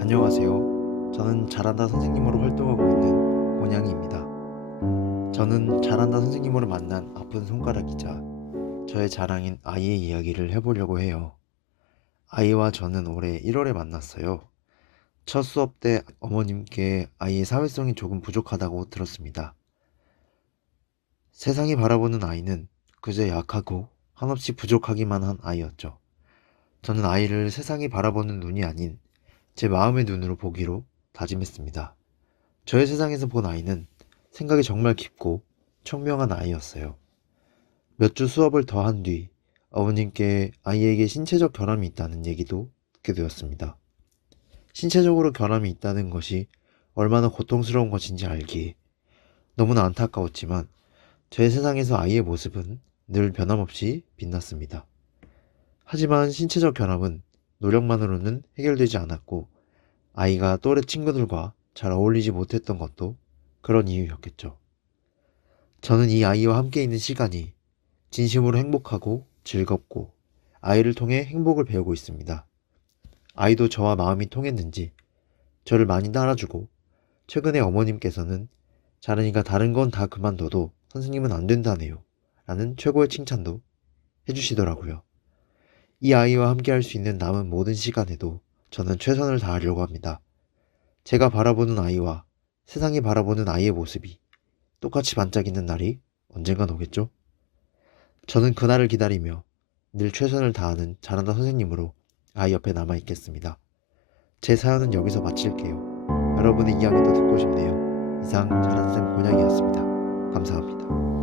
안녕하세요. 저는 잘한다 선생님으로 활동하고 있는 곤양이입니다. 저는 잘한다 선생님으로 만난 아픈 손가락이자 저의 자랑인 아이의 이야기를 해보려고 해요. 아이와 저는 올해 1월에 만났어요. 첫 수업 때 어머님께 아이의 사회성이 조금 부족하다고 들었습니다. 세상이 바라보는 아이는 그저 약하고 한없이 부족하기만 한 아이였죠. 저는 아이를 세상이 바라보는 눈이 아닌 제 마음의 눈으로 보기로 다짐했습니다. 저의 세상에서 본 아이는 생각이 정말 깊고 청명한 아이였어요. 몇 주 수업을 더 한 뒤 어머님께 아이에게 신체적 결함이 있다는 얘기도 듣게 되었습니다. 신체적으로 결함이 있다는 것이 얼마나 고통스러운 것인지 알기에 너무나 안타까웠지만 제 세상에서 아이의 모습은 늘 변함없이 빛났습니다. 하지만 신체적 결함은 노력만으로는 해결되지 않았고 아이가 또래 친구들과 잘 어울리지 못했던 것도 그런 이유였겠죠. 저는 이 아이와 함께 있는 시간이 진심으로 행복하고 즐겁고 아이를 통해 행복을 배우고 있습니다. 아이도 저와 마음이 통했는지 저를 많이 따라주고 최근에 어머님께서는 자른이가 다른 건 다 그만둬도 선생님은 안 된다네요. 라는 최고의 칭찬도 해주시더라고요. 이 아이와 함께 할 수 있는 남은 모든 시간에도 저는 최선을 다하려고 합니다. 제가 바라보는 아이와 세상이 바라보는 아이의 모습이 똑같이 반짝이는 날이 언젠간 오겠죠? 저는 그날을 기다리며 늘 최선을 다하는 잘한다 선생님으로 아이 옆에 남아 있겠습니다. 제 사연은 여기서 마칠게요. 여러분의 이야기도 듣고 싶네요. 이상 잘한쌤 곤양이었습니다. 감사합니다.